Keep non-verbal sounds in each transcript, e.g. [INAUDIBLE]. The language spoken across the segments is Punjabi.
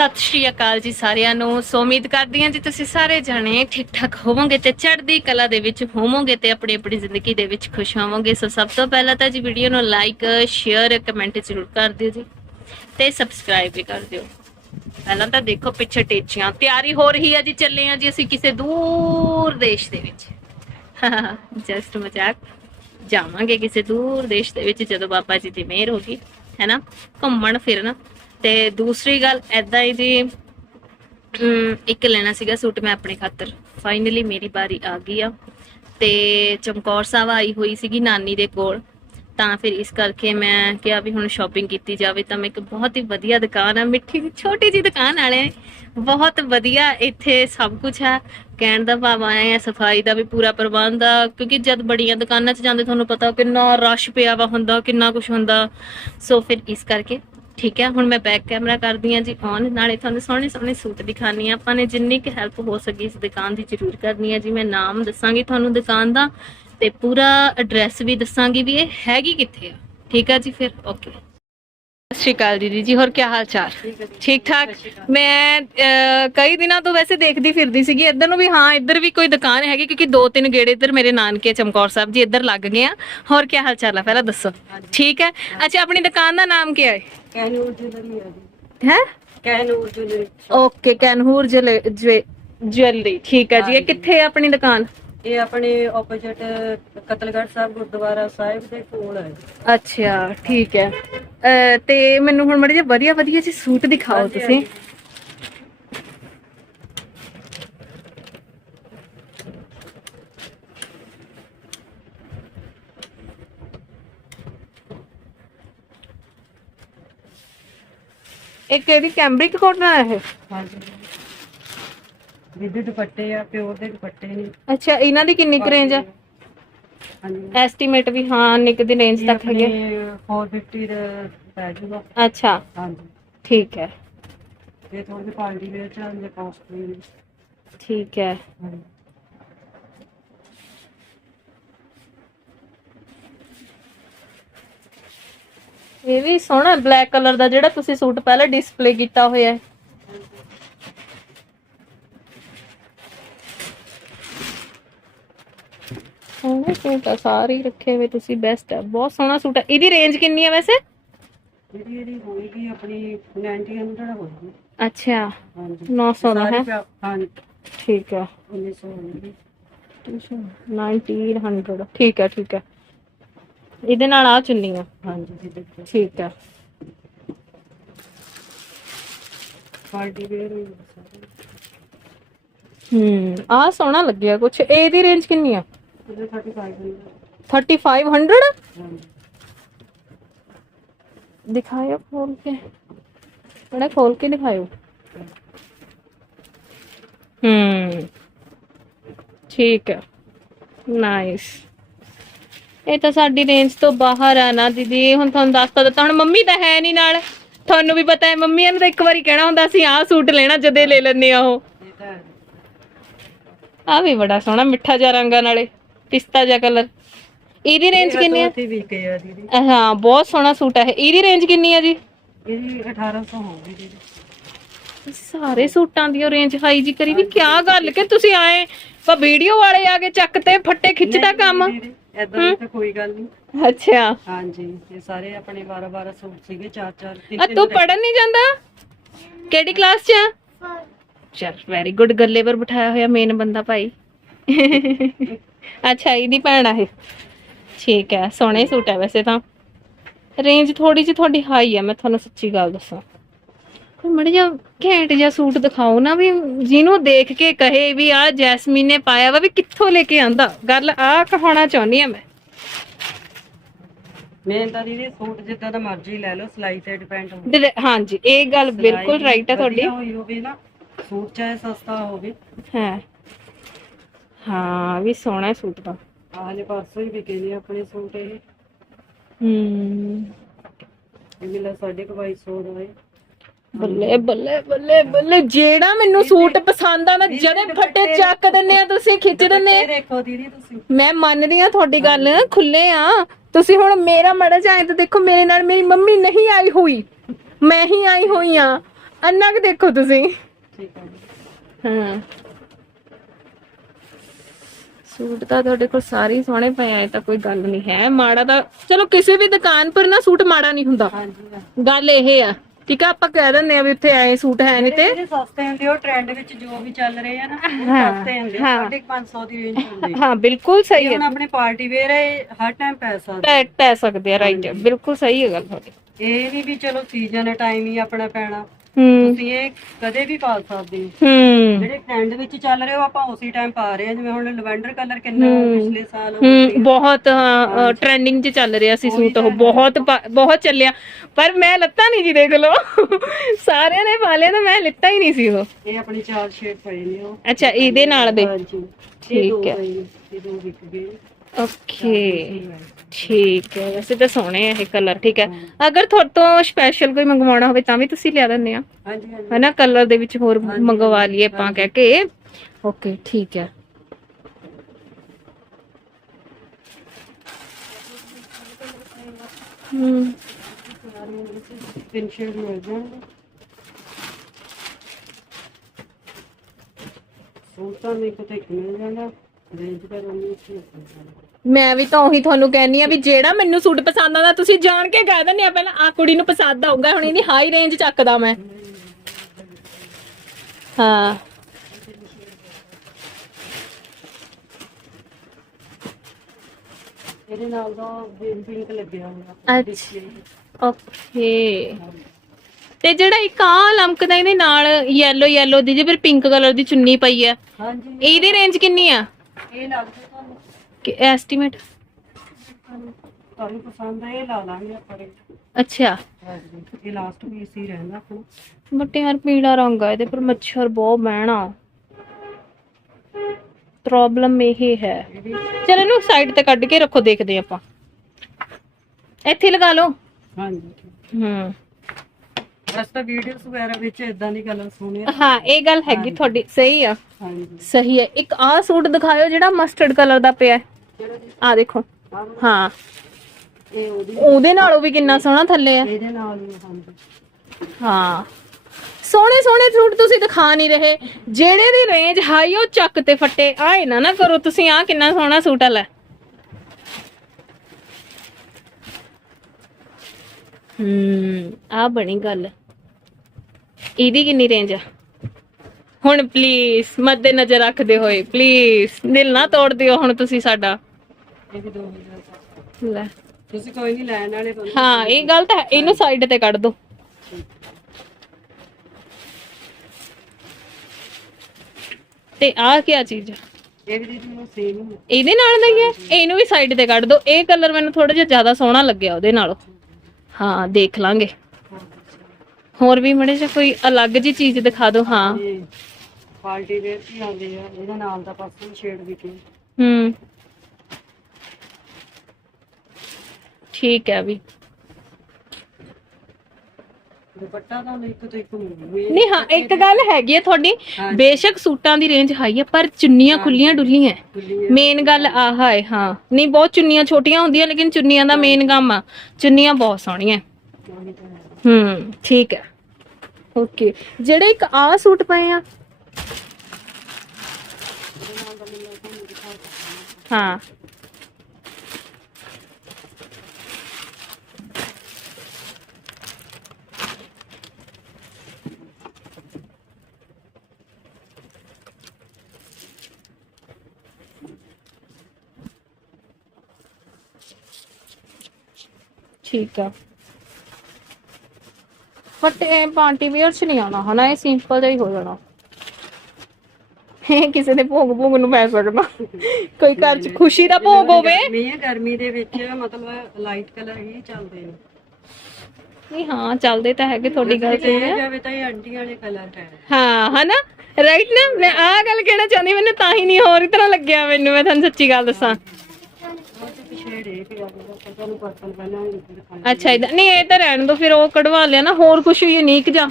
ਸਤਿ ਸ਼੍ਰੀ ਅਕਾਲ ਜੀ ਸਾਰਿਆਂ ਨੂੰ। ਸੋ ਉਮੀਦ ਕਰਦੀ ਹਾਂ ਜੀ ਤੁਸੀਂ ਸਾਰੇ ਜਾਣੇ ਠੀਕ ਠਾਕ ਹੋਵੋਗੇ ਤੇ ਚੜ੍ਹਦੀ ਕਲਾ ਦੇ ਵਿੱਚ ਹੋਵੋਗੇ ਤੇ ਆਪਣੀ ਆਪਣੀ ਜ਼ਿੰਦਗੀ ਦੇ ਵਿੱਚ ਖੁਸ਼ ਹੋਵੋਗੇ। ਸੋ ਸਭ ਤੋਂ ਪਹਿਲਾਂ ਤਾਂ ਜੀ ਵੀਡੀਓ ਨੂੰ ਲਾਈਕ ਸ਼ੇਅਰ ਕਮੈਂਟ ਜ਼ਰੂਰ ਕਰ ਦਿਓ ਜੀ ਤੇ ਸਬਸਕ੍ਰਾਈਬ ਵੀ ਕਰ ਦਿਓ। ਪਹਿਲਾਂ ਤਾਂ ਦੇਖੋ ਪਿੱਛੇ ਟੇਚੀਆਂ, ਤਿਆਰੀ ਹੋ ਰਹੀ ਹੈ ਜੀ, ਚੱਲੇ ਆ ਜੀ ਅਸੀਂ ਕਿਸੇ ਦੂਰ ਦੇਸ਼ ਦੇ ਵਿੱਚ। [LAUGHS] ਜਸਟ ਮਜ਼ਾਕ। ਜਾਵਾਂਗੇ ਕਿਸੇ ਦੂਰ ਦੇਸ਼ ਦੇ ਵਿੱਚ ਜਦੋਂ ਬਾਬਾ ਜੀ ਦੀ ਮਿਹਰ ਹੋਗੀ ਹੈਨਾ ਘੁੰਮਣ ਫਿਰਨ ਤੇ ਦੂਸਰੀ ਗੱਲ ਐਦਾਂ ਹੀ ਜੀ ਇੱਕ ਲੈਣਾ ਸੀਗਾ ਸੂਟ ਮੈਂ ਆਪਣੇ ਖਾਤਰ। ਫਾਈਨਲੀ ਮੇਰੀ ਵਾਰੀ ਆ ਗਈ ਆ। ਤੇ ਚਮਕੌਰ ਸਾਹਿਬ ਆਈ ਹੋਈ ਸੀਗੀ ਨਾਨੀ ਦੇ ਕੋਲ। ਤਾਂ ਫਿਰ ਇਸ ਕਰਕੇ ਮੈਂ ਕਿਹਾ ਵੀ ਹੁਣ ਸ਼ਾਪਿੰਗ ਕੀਤੀ ਜਾਵੇ ਤਾਂ ਮੈਂ ਇੱਕ ਬਹੁਤ ਹੀ ਵਧੀਆ ਦੁਕਾਨ ਆ, ਮਿੱਠੀ ਜਿਹੀ, ਛੋਟੀ ਜੀ ਦੁਕਾਨ ਵਾਲੇ। ਨੇ। ਬਹੁਤ ਵਧੀਆ ਇੱਥੇ ਸਭ ਕੁਝ ਆ। ਕਹਿਣ ਦਾ ਭਾਵ ਆਇਆ ਸਫ਼ਾਈ ਦਾ ਵੀ ਪੂਰਾ ਪ੍ਰਬੰਧ ਆ। ਕਿਉਂਕਿ ਜਦ ਬੜੀਆਂ ਦੁਕਾਨਾਂ 'ਚ ਜਾਂਦੇ, ਤੁਹਾਨੂੰ ਪਤਾ ਕਿੰਨਾ ਰਸ਼ ਪਿਆ ਵਾ ਹੁੰਦਾ, ਕਿੰਨਾ ਕੁਝ ਹੁੰਦਾ। ਸੋ ਫਿਰ ਇਸ ਕਰਕੇ ਠੀਕ ਹੈ, ਹੁਣ ਮੈਂ ਬੈਕ ਕੈਮਰਾ ਕਰਦੀ ਹਾਂ ਜੀ ਔਨ ਨਾਲੇ ਤੁਹਾਨੂੰ ਸੋਹਣੇ ਸੋਹਣੇ ਸੂਟ ਦਿਖਾਣੀ ਆ ਆਪਾਂ ਨੇ ਜਿੰਨੀ ਕੁ ਹੈਲਪ ਹੋ ਸਕੀ ਇਸ ਦੁਕਾਨ ਦੀ ਜ਼ਰੂਰ ਕਰਨੀ ਆ ਜੀ। ਮੈਂ ਨਾਮ ਦੱਸਾਂਗੀ ਤੁਹਾਨੂੰ ਦੁਕਾਨ ਦਾ ਤੇ ਪੂਰਾ ਐਡਰੈਸ ਵੀ ਦੱਸਾਂਗੀ ਵੀ ਇਹ ਹੈਗੀ ਕਿੱਥੇ ਆ। ਠੀਕ ਆ ਜੀ, ਫਿਰ ਓਕੇ ਸਤਿ ਸ਼੍ਰੀ ਅਕਾਲ ਦੀਦੀ ਜੀ ਹੋਰ ਕੀ ਹਾਲ ਚਾਲ? ਠੀਕ ਠਾਕ? ਮੈਂ ਅਹ, ਕਈ ਦਿਨਾਂ ਤੋਂ ਵੈਸੇ ਦੇਖਦੀ ਫਿਰਦੀ ਸੀਗੀ ਇੱਧਰ ਨੂੰ ਵੀ ਹਾਂ ਇੱਧਰ ਵੀ ਕੋਈ ਦੁਕਾਨ ਹੈਗੀ ਕਿਉਂਕਿ ਦੋ ਤਿੰਨ ਗੇੜੇ ਇੱਧਰ ਮੇਰੇ ਨਾਨਕੇ ਚਮਕੌਰ ਸਾਹਿਬ ਜੀ ਇੱਧਰ ਲੱਗ ਗਏ ਆ। ਹੋਰ ਕੀ ਹਾਲ ਚਾਲ ਆ? ਪਹਿਲਾਂ ਦੱਸੋ। ਠੀਕ ਹੈ? ਅੱਛਾ ਆਪਣੀ ਦੁਕਾਨ ਦਾ ਨਾਮ ਕੀ ਹੈ? ਕੈਨੂਰ ਜੁਐਲਰੀ ਹੈ ਜੀ। ਹੈ? Kanhoor jewellery. Okay Kanhoor jewellery ਠੀਕ ਹੈ ਜੀ ਇਹ। ਕਿੱਥੇ ਹੈ ਆਪਣੀ ਦੁਕਾਨ? ਇਹ ਆਪਣੇ ਆਪੋਜ਼ਿਟ ਕਤਲਗੜ੍ਹ ਸਾਹਿਬ ਗੁਰਦੁਆਰਾ ਸਾਹਿਬ ਦੇ ਕੋਲ ਹੈ। ਅੱਛਾ ਠੀਕ ਹੈ। ਅਹ, ਤੇ ਮੈਨੂੰ ਹੁਣ ਮੜੇ ਜਿਹਾ ਵਧੀਆ ਵਧੀਆ ਜੀ ਸੂਟ ਦਿਖਾਓ ਹਾਂਜੀ, ਤੁਸੀਂ। ਇੱਕ ਇਹਦੀ ਕੈਂਬਰਿਕ ਕੋਟਨ ਹੈ ਇਹ? ਹਾਂਜੀ। ਵਿਦ ਦੁਪੱਟੇ ਆ ਪਿਓਰ ਦੇ ਦੁਪੱਟੇ ਨੇ। ਅੱਛਾ ਇਹਨਾਂ ਦੀ ਕਿੰਨੀ ਕੁ ਰੇਂਜ ਹਾਂਜੀ। ਐਸਟੀਮੇਟ ਵੀ ਹਾਂ ਨਿਕ ਦੀ ਰੇਂਜ ਤੱਕ ਹੈਗੇ ਆਪਣੇ 450 ਦਾ ਪੈ ਜੂਗਾ। ਅੱਛਾ। ਹਾਂਜੀ। ਠੀਕ ਹੈ। ਇਹ ਥੋੜੀ ਜਿਹੀ ਪਾਰਟੀ ਵੇਅਰ ਚ ਆਉਂਦੇ ਕਾਸਟਲੀ ਨੇ ਠੀਕ ਹੈ। ਹਾਂਜੀ। ਇਹ ਵੀ ਸੋਹਣਾ ਬਲੈਕ ਕਲਰ ਦਾ ਜਿਹੜਾ ਤੁਸੀਂ ਸੂਟ ਪਹਿਲਾਂ ਡਿਸਪਲੇ ਕੀਤਾ ਹੋਇਆ ਹੈ ਸੋਹਣੇ ਸੂਟ ਆ ਸਾਰੇ ਹੀ ਰੱਖੇ ਹੋਏ ਤੁਸੀਂ ਬੈਸਟ ਹੈ ਬਹੁਤ ਸੋਹਣਾ ਸੂਟ ਹੈ ਇਹਦੀ ਰੇਂਜ ਕਿੰਨੀ ਹੈ ਵੈਸੇ? ਜਿਹੜੀ ਇਹਦੀ ਹੋਏਗੀ ਆਪਣੀ 1900 ਹੋਏਗੀ। ਅੱਛਾ ਹਾਂਜੀ। 900 ਦਾ ਹੈ? ਹਾਂਜੀ। ਠੀਕ ਹੈ 1900 ਹੋਏਗੀ 1900 ਠੀਕ ਹੈ ਠੀਕ ਹੈ ਇਹਦੇ ਨਾਲ ਆ। ਚੁੰਨੀਆਂ ਹਾਂਜੀ ਜੀ ਦੇਖੋ। ਠੀਕ ਹੈ ਪਾਰਟੀ ਵੇਅਰ ਹੂੰ ਆ ਸੋਹਣਾ ਲੱਗਿਆ ਕੁਛ। ਇਹਦੀ ਰੇਂਜ ਕਿੰਨੀ ਆ? ਇਹਦੇ 3500 3500 ਹਾਂਜੀ ਦਿਖਾਇਓ ਖੋਲ ਕੇ। ਬੜਾ ਖੋਲ ਕੇ ਦਿਖਾਇਓ। ਹੂੰ ਠੀਕ ਹੈ ਨਾਈਸ ਇਹ ਤਾਂ ਸਾਡੀ ਰੇਂਜ ਤੋਂ ਬਾਹਰ ਆ ਨਾ ਦੀਦੀ। ਹੁਣ ਤੁਹਾਨੂੰ ਦੱਸਤਾ ਦਿੱਤਾ। ਹੁਣ ਮੰਮੀ ਤਾਂ ਹੈ ਨਹੀਂ ਨਾਲ। ਤੁਹਾਨੂੰ ਵੀ ਪਤਾ ਹੈ ਮੰਮੀਆਂ ਨੂੰ ਤਾਂ ਇੱਕ ਵਾਰੀ ਕਹਿਣਾ ਹੁੰਦਾ ਸੀ ਆਹ ਸੂਟ ਲੈਣਾ ਜਦੇ ਲੈ ਲੈਂਦੇ ਆ ਉਹ। ਇਹ ਤਾਂ ਹੈ। ਆ ਵੀ ਬੜਾ ਸੋਹਣਾ ਮਿੱਠਾ ਜਿਹਾ ਰੰਗਾਂ ਨਾਲੇ। ਪਿਸਤਾ ਜਿਹਾ ਕਲਰ ਇਹਦੀ ਰੇਂਜ ਕਿੰਨੀ ਹੈ ਹੱਥੀ ਵਿਕੇ ਆ ਦੀਦੀ। ਹਾਂ ਬਹੁਤ ਸੋਹਣਾ ਸੂਟ ਹੈ ਇਹ। ਇਹਦੀ ਰੇਂਜ ਕਿੰਨੀ ਹੈ ਜੀ? ਇਹਦੀ 1800 ਹੋਊਗੀ ਦੀਦੀ। ਸਾਰੇ ਸੂਟਾਂ ਦੀ ਰੇਂਜ ਹਾਈ ਜੀ ਕਰੀ ਵੀ ਕਿਆ ਗੱਲ ਕਿ ਤੁਸੀਂ ਆਏ ਪਾ ਵੀਡੀਓ ਵਾਲੇ ਆ ਕੇ ਚੱਕ ਤੇ ਫੱਟੇ ਖਿੱਚਦਾ ਕੰਮ? ਐਦਾਂ ਤਾਂ ਕੋਈ ਗੱਲ ਨਹੀਂ। ਅੱਛਾ। ਹਾਂਜੀ ਇਹ ਸਾਰੇ ਆਪਣੇ 12 12 ਸੂਟ ਸੀਗੇ ਚਾਰ ਚਾਰ ਆ ਤੂੰ ਪੜਨ ਨਹੀਂ ਜਾਂਦਾ? ਕਿਹੜੀ ਕਲਾਸ ਚ ਆ? ਚਲ ਵੈਰੀ ਗੁੱਡ ਗੱਲੇ ਪਰ ਬਿਠਾਇਆ ਹੋਇਆ ਮੇਨ ਬੰਦਾ ਭਾਈ। [LAUGHS] ਅੱਛਾ ਇਹਦੀ ਭੈਣ ਆ ਇਹ। ਠੀਕ ਹੈ ਸੋਹਣੇ ਸੂਟ ਹੈ ਵੈਸੇ ਤਾਂ। ਰੇਂਜ ਥੋੜੀ ਜਿਹੀ ਤੁਹਾਡੀ ਹਾਈ ਹੈ ਮੈਂ ਤੁਹਾਨੂੰ ਸੱਚੀ ਗੱਲ ਦੱਸਾਂ। ਕੋਈ ਮੜ ਜਾ ਘੈਂਟ ਜਿਹਾ ਸੂਟ ਦਿਖਾਓ ਨਾ ਵੀ ਜਿਹਨੂੰ ਦੇਖ ਕੇ ਕਹੇ ਵੀ ਆ ਜੈਸਮੀਨ ਨੇ ਪਾਇਆ ਵਾ ਵੀ ਕਿੱਥੋਂ ਲੈ ਕੇ ਆਂਦਾ। ਗੱਲ ਆ ਕਹਾਉਣਾ ਚਾਹੁੰਦੀ ਆ ਮੈਂ। ਮੈਂ ਤਾਂ ਦੀਦੀ ਸੂਟ ਜਿੱਦਾਂ ਦਾ ਮਰਜ਼ੀ ਲੈ ਲਓ ਸਿਲਾਈ ਤੇ ਡਿਪੈਂਡ ਹੁੰਦਾ ਹਾਂਜੀ ਇਹ ਗੱਲ ਬਿਲਕੁਲ ਰਾਈਟ ਹੈ ਤੁਹਾਡੀ। ਵਧੀਆ ਹੋਈ ਹੋਵੇ ਨਾ ਸੂਟ ਚਾਹੇ ਸਸਤਾ ਹੋਵੇ। ਹੈ। ਹਾਂ ਵੀ ਸੋਹਣਾ ਸੂਟ ਦਾ ਆਹਲੇ ਪਰਸੋਂ ਹੀ ਵਿਕੇ ਨੇ ਆਪਣੇ ਸੂਟ ਇਹ। ਹੂੰ। ਇਹ ਮਿਲਾ 2250 ਦਾ ਹੈ ਬੱਲੇ ਬੱਲੇ ਬੱਲੇ ਬੱਲੇ ਜਿਹੜਾ ਮੈਨੂੰ ਸੂਟ ਪਸੰਦ ਆ ਮੈਂ ਜਦੇ ਫੱਟੇ ਚੱਕ ਦਿੰਨੇ ਆ ਤੁਸੀਂ ਖਿੱਚ ਦਿੰਨੇ ਦੇਖੋ ਦੀਦੀ ਤੁਸੀਂ। ਮੈਂ ਮੰਨਦੀ ਆ ਤੁਹਾਡੀ ਗੱਲ ਖੁੱਲੇ ਆ। ਤੁਸੀਂ ਹੁਣ ਮੇਰਾ ਮੜਾ ਜਾਏ ਤਾਂ ਦੇਖੋ ਮੇਰੇ ਨਾਲ ਮੇਰੀ ਮੰਮੀ ਨਹੀਂ ਆਈ ਹੋਈ। ਮੈਂ ਹੀ ਆਈ ਹੋਈ ਆ। ਅੰਨਾ ਕੁ ਦੇਖੋ ਤੁਸੀਂ। ਠੀਕ ਹੈ। ਹਾਂ। ਸੂਟ ਤਾਂ ਤੁਹਾਡੇ ਕੋਲ ਸਾਰੇ ਹੀ ਸੋਹਣੇ ਪਏ ਆ ਇਹ ਤਾਂ ਕੋਈ ਗੱਲ ਨਹੀਂ ਹੈ। ਮਾੜਾ ਤਾਂ ਚਲੋ ਕਿਸੇ ਵੀ ਦੁਕਾਨ ਪਰ ਨਾ ਸੂਟ ਮਾੜਾ ਨਹੀਂ ਹੁੰਦਾ। ਗੱਲ ਇਹ ਆ ਠੀਕ ਆ? ਆਪਾਂ ਕਹਿ ਦਿੰਦੇ ਆ ਵੀ ਉੱਥੇ ਆਏ ਸੂਟ ਹੈ ਨਹੀਂ ਤੇ। ਸਸਤੇ ਹੁੰਦੇ ਉਹ ਟ੍ਰੈਂਡ ਵਿੱਚ ਜੋ ਵੀ ਚੱਲ ਰਹੇ ਆ ਨਾ ਸਸਤੇ ਹੁੰਦੇ। ਹਾਂ। 550 ਦੀ ਰੇਂਜ ਹੁੰਦੀ। ਹਾਂ ਬਿਲਕੁਲ ਸਹੀ ਇਹ ਹੈ। ਹੁਣ ਆਪਣੇ ਪਾਰਟੀ ਵੇਅਰ ਹੈ ਇਹ ਹਰ ਟਾਈਮ ਪੈ ਸਕਦਾ। ਪੈ ਪੈ ਸਕਦੇ ਆ ਰਾਈਟ ਬਿਲਕੁਲ ਸਹੀ ਹੈ ਗੱਲ ਤੁਹਾਡੀ। ਇਹ ਨਹੀਂ ਵੀ ਚਲੋ ਸੀਜ਼ਨ ਟਾਈਮ ਹੀ ਆਪਣਾ ਪੈਣਾ। ਹੂੰ। ਤੁਸੀਂ ਇਹ ਕਦੇ ਵੀ ਪਾ ਸਕਦੇ ਹੋ। ਹੂੰ। ਜਿਹੜੇ ਟ੍ਰੈਂਡ ਵਿੱਚ ਚੱਲ ਰਹੇ ਹੋ ਆਪਾਂ ਉਸੇ ਟਾਈਮ ਪਾ ਰਹੇ ਹਾਂ। ਜਿਵੇਂ ਹੁਣ ਲਵੈਂਡਰ ਕਲਰ ਕਿੰਨਾ ਪਿਛਲੇ ਸਾਲ ਹੂੰ ਬਹੁਤ ਟ੍ਰੈਂਡਿੰਗ 'ਚ ਚੱਲ ਰਿਹਾ ਸੀ ਸੂਟ ਉਹ। ਬਹੁਤ ਪਾ- ਬਹੁਤ ਚੱਲਿਆ। ਪਰ ਮੈਂ ਲੱਤਾ ਨਹੀਂ ਜੀ ਦੇਖ ਲਓ। ਸਾਰਿਆਂ ਨੇ ਪਾ ਲਿਆ ਤਾਂ ਮੈਂ ਲਿੱਤਾ ਹੀ ਨਹੀਂ ਸੀ ਉਹ। ਇਹ ਆਪਣੀ ਚਾਰ ਸ਼ੇਡ ਪਏ ਨੇ ਉਹ। ਅੱਛਾ ਇਹਦੇ ਨਾਲ ਦੇ। ਹਾਂਜੀ। ਠੀਕ ਹੈ। ਹੈ ਇਹ ਦੋ ਵਿਕ ਗਏ। ਓਕੇ। ਠੀਕ ਹੈ ਵੈਸੇ ਤਾਂ ਸੋਹਣੇ ਆ ਇਹ ਕਲਰ ਠੀਕ ਹੈ। ਅਗਰ ਤੁਹਾਡੇ ਤੋਂ ਸਪੈਸ਼ਲ ਕੋਈ ਮੰਗਵਾਉਣਾ ਹੋਵੇ ਤਾਂ ਵੀ ਤੁਸੀਂ ਲਿਆ ਦਿੰਦੇ ਆ। ਹਾਂਜੀ ਹਾਂਜੀ। ਕਲਰ ਦੇ ਵਿੱਚ ਹੋਰ ਮੰਗਵਾ ਲਈਏ ਆਪਾਂ ਕਹਿ ਕੇ। ਓਕੇ ਠੀਕ ਹੈ। ਹੂੰ। ਤਿੰਨ ਸ਼ੇਡ ਮਿਲ ਜਾਣਗੇ। ਸੂਟਾਂ ਦੇ ਕਿਤੇ ਮਿਲ ਜਾਂਦਾ ਰੇਂਜ ਦਾ ਰੋਣੀ ਮੈਂ ਵੀ ਤਾਂ ਉਹੀ ਤੁਹਾਨੂੰ ਕਹਿੰਨੀ ਆ ਵੀ ਜਿਹੜਾ ਮੈਨੂੰ ਸੂਟ ਪਸੰਦ ਆਉਂਦਾ ਤੁਸੀਂ ਜਾਣ ਕੇ ਕਹਿ ਦਿੰਦੇ ਆ ਪਹਿਲਾਂ ਆ ਕੁੜੀ ਨੂੰ ਪਸੰਦ ਆਊਗਾ ਹੁਣ ਇਹਦੀ ਹਾਈ ਰੇਂਜ ਚੱਕਦਾ ਮੈਂ। ਹਾਂ। ਇਹਦੇ ਨਾਲ ਦਾ ਪਿੰਕ ਲੱਗਿਆ ਹੋਇਆ। ਅੱਛਾ। ਓਕੇ। ਤੇ ਜਿਹੜਾ ਇੱਕ ਆ ਲਮਕਦਾ ਇਹਦੇ ਨਾਲ ਯੈਲੋ ਯੈਲੋ ਦੀ ਜੇ ਫਿਰ ਪਿੰਕ ਕਲਰ ਦੀ ਚੁੰਨੀ ਪਈ ਆ ਹਾਂਜੀ। ਇਹਦੀ ਰੇਂਜ ਕਿੰਨੀ ਆ? ਇਹ ਲੱਗ ਤੁਹਾਨੂੰ ਕਿ ਐਸਟੀਮੇਟ? ਤੁਹਾਨੂੰ ਪਸੰਦ ਇਹ ਲਾ ਲਾਂਗੇ ਆਪਾਂ ਰੇਟ ਅੱਛਾ। ਹਾਂਜੀ ਇਹ ਲਾਸਟ ਪੀਸ ਹੀ ਰਹਿੰਦਾ ਆਪਣਾ। ਬਟ ਯਾਰ ਪੀਲਾ ਰੰਗ ਆ ਇਹਦੇ ਪਰ ਮੱਛਰ ਬਹੁਤ ਬਹਿਣਾ ਪ੍ਰੋਬਲਮ ਇਹ ਹੈ। ਇਹ ਵੀ ਚਲ ਇਹਨੂੰ ਸਾਈਡ ਤੇ ਕੱਢ ਕੇ ਰੱਖੋ ਦੇਖਦੇ ਆਪਾਂ। ਇੱਥੇ ਲਗਾ ਲਓ। ਹਾਂਜੀ। ਹੂੰ। ਤਾਂ ਵੀਡੀਓਸ ਵਗੈਰਾ ਵਿੱਚ ਇਦਾਂ ਦੀ ਕਲਰ ਸੋਹਣੇ ਆ। ਹਾਂ ਇਹ ਗੱਲ ਹੈਗੀ ਤੁਹਾਡੀ ਸਹੀ ਆ। ਹਾਂਜੀ। ਸਹੀ ਹੈ। ਇੱਕ ਆਹ ਸੂਟ ਦਿਖਾਇਓ ਜਿਹੜਾ ਮਸਟਰਡ ਕਲਰ ਦਾ ਪਿਆ ਆ ਦੇਖੋ। ਹਾਂ। ਇਹ ਉਹਦੀ ਉਹਦੇ ਨਾਲੋਂ ਵੀ ਕਿੰਨਾ ਸੋਹਣਾ ਥੱਲੇ ਆ। ਇਹਦੇ ਨਾਲ ਹੀ ਹਾਂਜੀ। ਹਾਂ। ਸੋਹਣੇ ਸੋਹਣੇ ਸੂਟ ਤੁਸੀਂ ਦਿਖਾ ਨਹੀਂ ਰਹੇ। ਜਿਹੜੇ ਦੀ ਰੇਂਜ ਹਾਈ ਉਹ ਚੱਕ ਤੇ ਫੱਟੇ। ਆਏ ਨਾ ਨਾ ਕਰੋ ਤੁਸੀਂ ਆ ਕਿੰਨਾ ਸੋਹਣਾ ਸੂਟ ਆ ਲੈ। ਹੂੰ ਆ ਬਣੀ ਗੱਲ। ਇਹਦੀ ਕਿੰਨੀ ਰੇਂਜ ਆ? ਹੁਣ ਪਲੀਜ਼ ਮੱਦੇ ਨਜ਼ਰ ਰੱਖਦੇ ਹੋਏ ਪਲੀਜ਼ ਦਿਲ ਨਾ ਤੋੜ ਦਿਓ ਹੁਣ ਤੁਸੀਂ ਸਾਡਾ। ਇਹ ਵੀ 2000 ਦਾ ਲੈ। ਤੁਸੀਂ ਕੋਈ ਨਹੀਂ ਲੈਣ ਵਾਲੇ ਬੰਦੇ। ਹਾਂ ਇਹ ਗੱਲ ਤਾਂ ਹੈ। ਇਹਨੂੰ ਸਾਈਡ ਤੇ ਕੱਢ ਦੋ। ਤੇ ਆਹ ਕੀ ਚੀਜ਼ ਆ? ਇਹ ਵੀ ਦੀਦੀ ਨੂੰ ਸੇਮ ਹੀ ਹੈ। ਇਹਦੇ ਨਾਲ ਦਾ ਹੀ ਹੈ? ਇਹਨੂੰ ਵੀ ਸਾਈਡ ਤੇ ਕੱਢ ਦੋ। ਇਹ ਕਲਰ ਮੈਨੂੰ ਥੋੜਾ ਜਿਹਾ ਜ਼ਿਆਦਾ ਸੋਹਣਾ ਲੱਗਿਆ ਉਹਦੇ ਨਾਲੋਂ। ਹਾਂ ਦੇਖ ਲਾਂਗੇ। ਹੋਰ ਵੀ ਮੜੇ ਜਿਹਾ ਕੋਈ ਅਲੱਗ ਜੀ ਚੀਜ਼ ਦਿਖਾ ਦਿਓ ਹਾਂ। ਇਹ ਪਾਰਟੀ ਵੇਅਰ ਵੀ ਆਉਂਦੇ ਆ। ਇਹਦੇ ਨਾਲ ਦਾ ਪਾਸੇ ਸ਼ੇਡ ਵੀ ਕੀ ਹੂੰ। ਠੀਕ ਹੈ ਵੀ। ਦੁਪੱਟਾ ਤਾਂ ਇੱਕ ਤੋਂ ਇੱਕ ਮਿਲੂਗੀ ਨਹੀਂ ਹਾਂ ਇੱਕ ਗੱਲ ਹੈਗੀ ਹੈ ਤੁਹਾਡੀ। ਬੇਸ਼ੱਕ ਸੂਟਾਂ ਦੀ ਰੇਂਜ ਹਾਈ ਹੈ ਪਰ ਚੁੰਨੀਆਂ ਖੁੱਲੀਆਂ ਡੁੱਲੀਆਂ ਮੇਨ ਗੱਲ ਆਹ ਹੈ ਹਾਂ। ਨਹੀਂ ਬਹੁਤ ਚੁੰਨੀਆਂ ਛੋਟੀਆਂ ਹੁੰਦੀਆਂ ਲੇਕਿਨ ਚੁੰਨੀਆਂ ਦਾ ਮੇਨ ਕੰਮ ਆ। ਚੁੰਨੀਆਂ ਬਹੁਤ ਸੋਹਣੀਆਂ ਹੂੰ। ਠੀਕ ਹੈ। ਓਕੇ। ਜਿਹੜੇ ਇੱਕ ਆ ਸੂਟ ਪਏ ਆ। ਹਾਂ। ਠੀਕ ਆ। ਬਟ ਇਹ ਪਾਰਟੀ ਵੇਅਰ ਚ ਨਹੀਂ ਆਉਣਾ ਹਨਾ? ਇਹ ਸਿੰਪਲ ਜਿਹਾ ਹੀ ਹੋ ਜਾਣਾ। ਇਹ ਕਿਸੇ ਦੇ ਭੋਗ ਭੋਗ ਨੂੰ ਪੈ ਸਕਦਾ। ਕੋਈ ਘਰ ਚ ਖੁਸ਼ੀ ਦਾ ਭੋਗ ਹੋਵੇ। ਗਰਮੀ ਹੈ ਗਰਮੀ ਦੇ ਵਿੱਚ ਮਤਲਬ ਲਾਈਟ ਕਲਰ ਹੀ ਚੱਲਦੇ ਨੇ। ਨਹੀਂ ਹਾਂ ਚੱਲਦੇ ਤਾਂ ਹੈਗੇ ਤੁਹਾਡੀ ਗੱਲ ਹੈ। ਜਾਵੇ ਤਾਂ ਇਹ ਆਂਟੀ ਵਾਲੇ ਕਲਰ ਹੈ। ਹਾਂ ਹਨਾ? ਰਾਈਟ ਨਾ? ਮੈਂ ਆਹ ਗੱਲ ਕਹਿਣਾ ਚਾਹੁੰਦੀ ਮੈਨੂੰ ਤਾਂ ਹੀ ਨਹੀਂ ਹੋਰ ਤਰ੍ਹਾਂ ਲੱਗਿਆ ਮੈਨੂੰ। ਮੈਂ ਤੁਹਾਨੂੰ ਸੱਚੀ ਗੱਲ ਦੱਸਾਂ। ਅੱਛਾ ਇਦਾਂ ਨਹੀਂ, ਇਹ ਤਾਂ ਰਹਿਣ ਦੋ, ਫਿਰ ਉਹ ਕਢਵਾ ਲਿਆ ਨਾ, ਹੋਰ ਕੁਝ ਯੂਨੀਕ ਜਾ।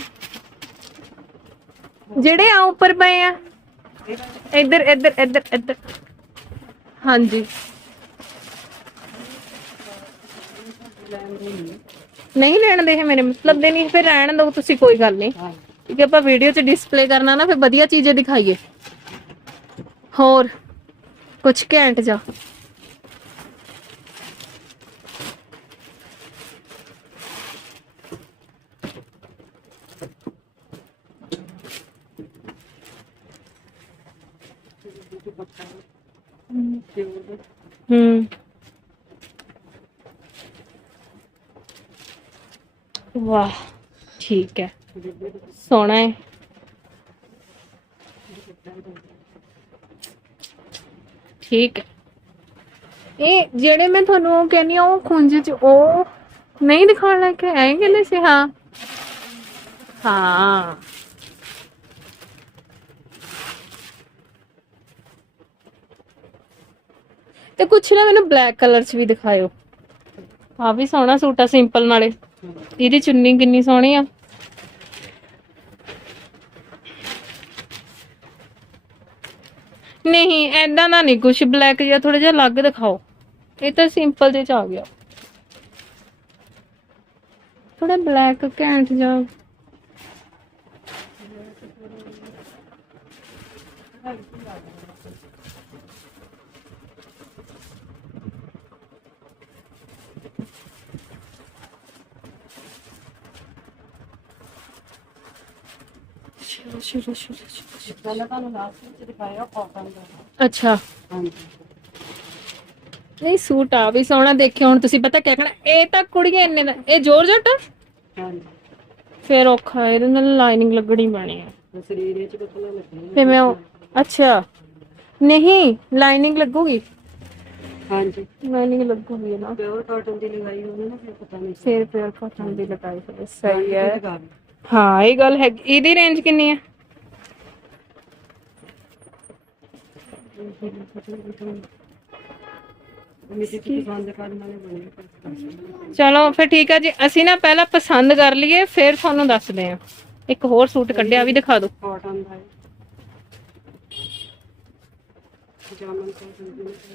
ਜਿਹੜੇ ਆ ਉੱਪਰ ਪਏ ਆ। ਇੱਧਰ ਇੱਧਰ ਇੱਧਰ ਇੱਧਰ। ਹਾਂਜੀ। ਨਹੀਂ ਲੈਣ ਦੇ ਇਹ ਮੇਰੇ, ਮਤਲਬ ਦੇ ਨਹੀਂ, ਫਿਰ ਰਹਿਣ ਦੋ, ਤੁਸੀਂ ਕੋਈ ਗੱਲ ਨਹੀਂ। ਹਾਂ ਕਿਉਂਕਿ ਆਪਾਂ ਵੀਡੀਓ 'ਚ ਡਿਸਪਲੇ ਕਰਨਾ ਨਾ, ਫਿਰ ਵਧੀਆ ਚੀਜ਼ਾਂ ਦਿਖਾਈਏ। ਹੋਰ ਕੁਝ ਘੈਂਟ ਜਾ। ਹੂੰ। ਵਾਹ, ਠੀਕ ਹੈ। ਸੋਹਣਾ ਹੈ। ਠੀਕ ਹੈ। ਇਹ ਜਿਹੜੇ ਮੈਂ ਤੁਹਾਨੂੰ ਉਹ ਕਹਿੰਦੀ ਆ ਉਹ ਖੁੰਝ ਚ ਉਹ ਨਹੀਂ ਦਿਖਾਉਣ ਲੱਗ। ਐਂ ਕਹਿੰਦੇ ਸੀ, ਹਾਂ। ਹਾਂ। ਤੇ ਕੁਛ ਨਾ ਮੈਨੂੰ ਬਲੈਕ ਕਲਰ ਚ ਵੀ ਦਿਖਾਇਓ। ਆ ਵੀ ਸੋਹਣਾ ਸੂਟ ਆ ਸਿੰਪਲ ਨਾਲੇ। ਇਹਦੀ ਚੁੰਨੀ ਕਿੰਨੀ ਸੋਹਣੀ ਆ। ਨਹੀਂ ਐਦਾਂ ਦਾ ਨਹੀਂ, ਕੁਛ ਬਲੈਕ ਜਿਹਾ ਥੋੜਾ ਜਿਹਾ ਅਲੱਗ ਦਿਖਾਓ। ਇਹ ਤਾਂ ਸਿੰਪਲ ਜਿਹੇ ਚ ਆ ਗਿਆ। ਥੋੜਾ ਬਲੈਕ ਘੈਂਟ ਜਿਹਾ। ਸ਼ੁਰੂ ਸ਼ੁਰੂ ਸ਼ੁਰੂ ਸ਼ੁਰੂ ਪਹਿਲਾਂ ਤੁਹਾਨੂੰ ਲਾਸਟ ਵਿੱਚ ਦਿਖਾਇਆ ਕਾਟਨ ਦਾ ਅੱਛਾ। ਹਾਂਜੀ ਨਹੀਂ ਸੂਟ ਆ ਵੀ ਸੋਹਣਾ ਦੇਖਿਓ ਹੁਣ ਤੁਸੀਂ ਪਤਾ ਕਿਆ ਕਹਿਣਾ ਇਹ ਤਾਂ ਕੁੜੀਆਂ ਇੰਨੇ ਦਾ ਇਹ ਜੋਰਜਟ ਹਾਂਜੀ ਫੇਰ ਔਖਾ ਇਹਦੇ ਨਾਲ ਲਾਈਨਿੰਗ ਲੱਗਣੀ ਪੈਣੀ ਹੈ ਉਹ ਸਰੀਰ ਵਿੱਚ ਪਤਲਾ ਲੱਗਣਾ ਤੇ ਮੈਂ ਉਹ ਅੱਛਾ। ਨਹੀਂ ਲਾਈਨਿੰਗ ਲੱਗੂਗੀ? ਹਾਂਜੀ। ਲਾਈਨਿੰਗ ਲੱਗੂਗੀ ਨਾ। ਪਿਓਰ ਕਾਟਨ ਦੀ ਲਗਾਈ ਹੋਣੀ ਨਾ ਫਿਰ ਪਤਾ ਨਹੀਂ। ਫੇਰ ਫੇਰ ਕਾਟਨ ਦੀ ਲਗਾਈ ਹੋਵੇ ਸਹੀ ਹੈ ਲਗਾ ਲਈ। ਹਾਂ ਇਹ ਗੱਲ ਹੈ ਇਹਦੀ ਰੇਂਜ ਕਿੰਨੀ ਹੈ ਮੇਰੀ ਕੀ ਪਸੰਦ ਕਰਨ ਵਾਲੇ ਬਣੇ ਚਲੋ ਫਿਰ ਠੀਕ ਹੈ ਜੀ। ਅਸੀਂ ਨਾ ਪਹਿਲਾਂ ਪਸੰਦ ਕਰ ਲਈਏ, ਫਿਰ ਤੁਹਾਨੂੰ ਦੱਸਦੇ ਆ। ਇੱਕ ਹੋਰ ਸੂਟ ਕੱਢਿਆ, ਵੀ ਦਿਖਾ ਦਿਓ। ਕਾਟਨ ਦਾ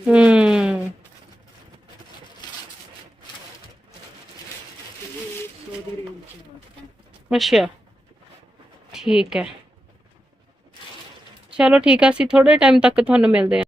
ਹੂੰ। ਅੱਛਾ। ਠੀਕ ਹੈ। ਚਲੋ ਠੀਕ ਆ ਅਸੀਂ ਥੋੜੇ ਟਾਈਮ ਤੱਕ ਤੁਹਾਨੂੰ ਮਿਲਦੇ ਹਾਂ